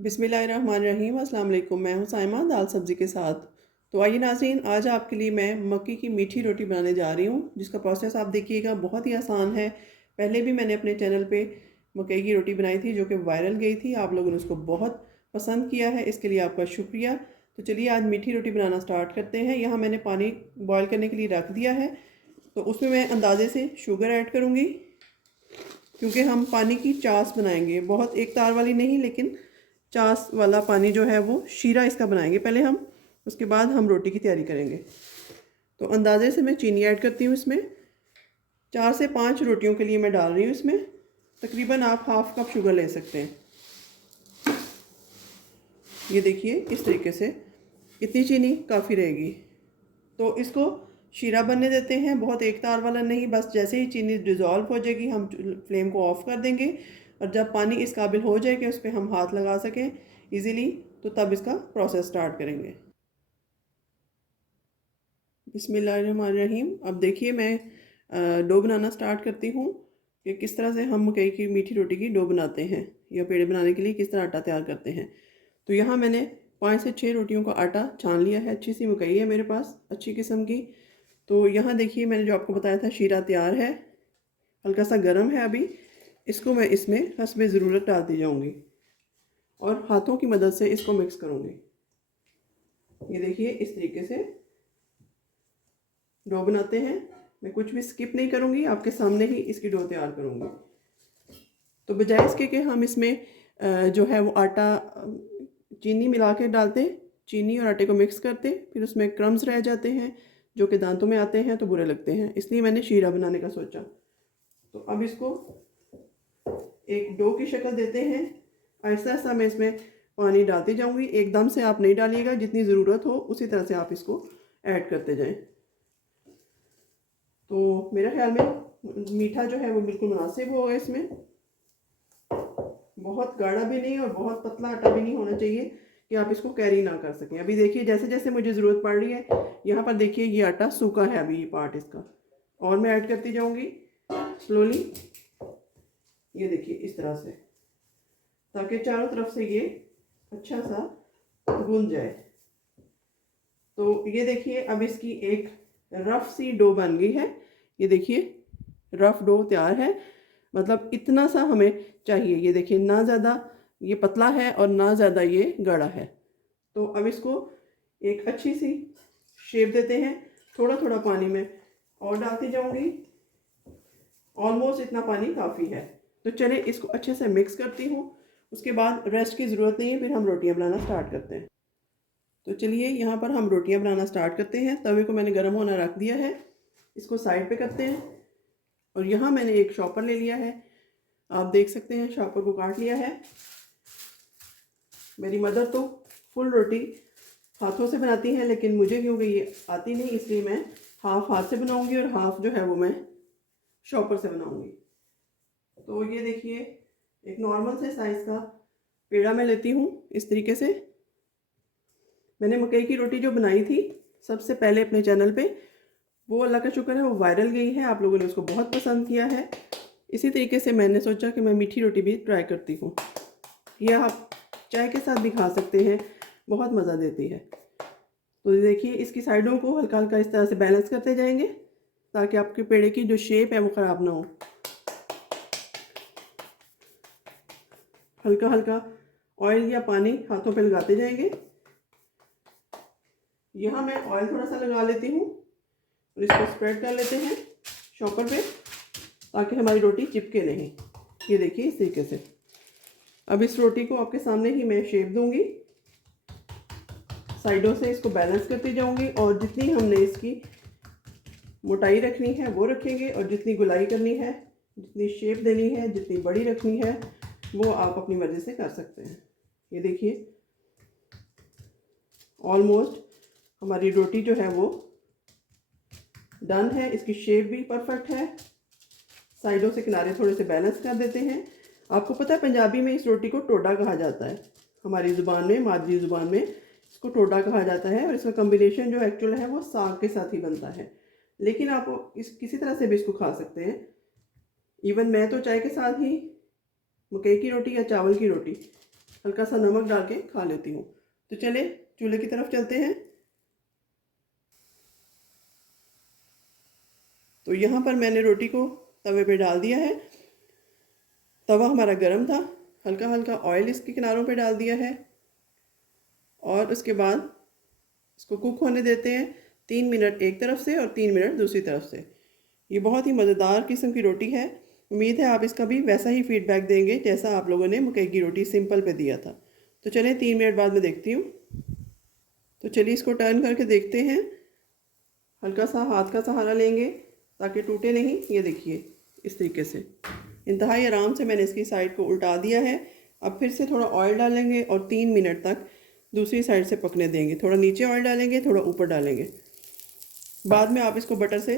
बिस्मिल्लाहिर्रहमानिर्रहीम। अस्सलाम वालेकुम। मैं हूं साइमा दाल सब्ज़ी के साथ। तो आइए नाज़रीन, आज आपके लिए मैं मक्की की मीठी रोटी बनाने जा रही हूं, जिसका प्रोसेस आप देखिएगा बहुत ही आसान है। पहले भी मैंने अपने चैनल पे मकई की रोटी बनाई थी जो कि वायरल गई थी, आप लोगों ने उसको बहुत पसंद किया है, इसके लिए आपका शुक्रिया। तो चलिए आज मीठी रोटी बनाना स्टार्ट करते हैं। यहाँ मैंने पानी बॉयल करने के लिए रख दिया है, तो उसमें मैं अंदाजे से शुगर ऐड करूँगी, क्योंकि हम पानी की चास बनाएंगे, बहुत एक तार वाली नहीं, लेकिन चास वाला पानी जो है वो शीरा इसका बनाएंगे पहले हम, उसके बाद हम रोटी की तैयारी करेंगे। तो अंदाजे से मैं चीनी ऐड करती हूँ इसमें। 4 से 5 रोटियों के लिए मैं डाल रही हूँ इसमें। तकरीबन आप हाफ कप शुगर ले सकते हैं। ये देखिए इस तरीके से, इतनी चीनी काफ़ी रहेगी। तो इसको शीरा बनने देते हैं, बहुत एक तार वाला नहीं, बस जैसे ही चीनी डिज़ोल्व हो जाएगी हम फ्लेम को ऑफ़ कर देंगे, और जब पानी इस काबिल हो जाए कि उस पर हम हाथ लगा सकें इजीली, तो तब इसका प्रोसेस स्टार्ट करेंगे। बिस्मिल्लाहिर्रहमानिर्रहीम। अब देखिए मैं डो बनाना स्टार्ट करती हूँ कि किस तरह से हम मकई की मीठी रोटी की डो बनाते हैं, या पेड़े बनाने के लिए किस तरह आटा तैयार करते हैं। तो यहाँ मैंने 5 से 6 रोटियों का आटा छान लिया है। अच्छी सी मकई है मेरे पास, अच्छी किस्म की। तो यहाँ देखिए मैंने जो आपको बताया था शीरा तैयार है, हल्का सा गर्म है अभी। इसको मैं इसमें हस्बे ज़रूरत डालती जाऊँगी और हाथों की मदद से इसको मिक्स करूँगी। ये देखिए इस तरीके से डो बनाते हैं। मैं कुछ भी स्किप नहीं करूँगी, आपके सामने ही इसकी डो तैयार करूँगी। तो बजाय इसके कि हम इसमें जो है वो आटा चीनी मिला के डालते, चीनी और आटे को मिक्स करते, फिर उसमें क्रम्स रह जाते हैं जो कि दांतों में आते हैं तो बुरे लगते हैं, इसलिए मैंने शीरा बनाने का सोचा। तो अब इसको एक डो की शक्ल देते हैं। ऐसा ऐसा मैं इसमें पानी डालती जाऊंगी, एकदम से आप नहीं डालिएगा, जितनी ज़रूरत हो उसी तरह से आप इसको ऐड करते जाएं। तो मेरे ख्याल में मीठा जो है वो बिल्कुल मुनासिब होगा इसमें, बहुत गाढ़ा भी नहीं और बहुत पतला आटा भी नहीं होना चाहिए कि आप इसको कैरी ना कर सकें। अभी देखिए जैसे जैसे मुझे ज़रूरत पड़ रही है, यहाँ पर देखिए ये आटा सूखा है अभी, ये पार्ट इसका, और मैं ऐड करती जाऊँगी स्लोली। ये देखिए इस तरह से, ताकि चारों तरफ से ये अच्छा सा गूंद जाए। तो ये देखिए अब इसकी एक रफ सी डो बन गई है। ये देखिए रफ डो तैयार है, मतलब इतना सा हमें चाहिए। ये देखिए ना ज़्यादा ये पतला है और ना ज़्यादा ये गाढ़ा है। तो अब इसको एक अच्छी सी शेप देते हैं। थोड़ा थोड़ा पानी में और डालती जाऊंगी, ऑलमोस्ट इतना पानी काफ़ी है। तो चले इसको अच्छे से मिक्स करती हूँ, उसके बाद रेस्ट की ज़रूरत नहीं है, फिर हम रोटियाँ बनाना स्टार्ट करते हैं। तो चलिए यहाँ पर हम रोटियाँ बनाना स्टार्ट करते हैं। तवे को मैंने गर्म होना रख दिया है, इसको साइड पे करते हैं। और यहाँ मैंने एक शॉपर ले लिया है, आप देख सकते हैं शॉपर को काट लिया है। मेरी मदर तो फुल रोटी हाथों से बनाती हैं, लेकिन मुझे क्योंकि ये आती नहीं, इसलिए मैं हाफ हाथ से बनाऊंगी और हाफ जो है वो मैं शॉपर से बनाऊंगी। तो ये देखिए एक नॉर्मल से साइज़ का पेड़ा मैं लेती हूँ। इस तरीके से मैंने मकई की रोटी जो बनाई थी सबसे पहले अपने चैनल पे, वो अल्लाह का शुक्र है वो वायरल गई है, आप लोगों ने उसको बहुत पसंद किया है। इसी तरीके से मैंने सोचा कि मैं मीठी रोटी भी ट्राई करती हूँ। ये आप चाय के साथ भी खा सकते हैं, बहुत मज़ा देती है। तो देखिए इसकी साइडों को हल्का हल्का इस तरह से बैलेंस करते जाएंगे, ताकि आपके पेड़े की जो शेप है वो ख़राब ना हो। हल्का हल्का ऑयल या पानी हाथों पे लगाते जाएंगे। यहाँ मैं ऑयल थोड़ा सा लगा लेती हूँ और इसको स्प्रेड कर लेते हैं शॉपर पे, ताकि हमारी रोटी चिपके नहीं। ये देखिए इस तरीके से। अब इस रोटी को आपके सामने ही मैं शेप दूंगी, साइडों से इसको बैलेंस करती जाऊंगी, और जितनी हमने इसकी मोटाई रखनी है वो रखेंगे, और जितनी गुलाई करनी है, जितनी शेप देनी है, जितनी बड़ी रखनी है, वो आप अपनी मर्ज़ी से कर सकते हैं। ये देखिए ऑलमोस्ट हमारी रोटी जो है वो डन है, इसकी शेप भी परफेक्ट है। साइडों से किनारे थोड़े से बैलेंस कर देते हैं। आपको पता है पंजाबी में इस रोटी को टोडा कहा जाता है, हमारी ज़ुबान में, मादरी ज़ुबान में इसको टोडा कहा जाता है, और इसका कम्बिनेशन जो एक्चुअल है वो साग के साथ ही बनता है। लेकिन आप इस किसी तरह से भी इसको खा सकते हैं। इवन मैं तो चाय के साथ ही, मकई की रोटी या चावल की रोटी, हल्का सा नमक डाल के खा लेती हूँ। तो चले चूल्हे की तरफ चलते हैं। तो यहाँ पर मैंने रोटी को तवे पे डाल दिया है। तवा हमारा गर्म था, हल्का हल्का ऑयल इसके किनारों पे डाल दिया है और उसके बाद इसको कुक होने देते हैं 3 मिनट एक तरफ से और 3 मिनट दूसरी तरफ से। ये बहुत ही मज़ेदार किस्म की रोटी है। उम्मीद है आप इसका भी वैसा ही फीडबैक देंगे जैसा आप लोगों ने मकई की रोटी सिंपल पे दिया था। तो चलें 3 मिनट बाद मैं देखती हूँ। तो चलिए इसको टर्न करके देखते हैं। हल्का सा हाथ का सहारा लेंगे ताकि टूटे नहीं। ये देखिए इस तरीके से इंतहाई आराम से मैंने इसकी साइड को उल्टा दिया है। अब फिर से थोड़ा ऑयल डालेंगे और 3 मिनट तक दूसरी साइड से पकने देंगे। थोड़ा नीचे ऑयल डालेंगे, थोड़ा ऊपर डालेंगे। बाद में आप इसको बटर से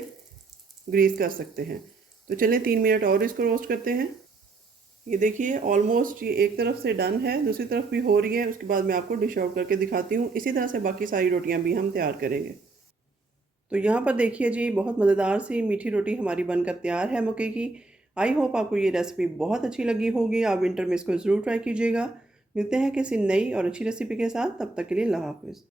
ग्रीस कर सकते हैं। तो चलें 3 मिनट और इसको रोस्ट करते हैं। ये देखिए ऑलमोस्ट ये एक तरफ से डन है, दूसरी तरफ भी हो रही है। उसके बाद मैं आपको डिश आउट करके दिखाती हूँ। इसी तरह से बाकी सारी रोटियाँ भी हम तैयार करेंगे। तो यहाँ पर देखिए जी, बहुत मज़ेदार सी मीठी रोटी हमारी बनकर तैयार है मकई की। आई होप आपको ये रेसिपी बहुत अच्छी लगी होगी। आप विंटर में इसको ज़रूर ट्राई कीजिएगा। मिलते हैं किसी नई और अच्छी रेसिपी के साथ, तब तक के लिए अल्लाह हाफ़िज़।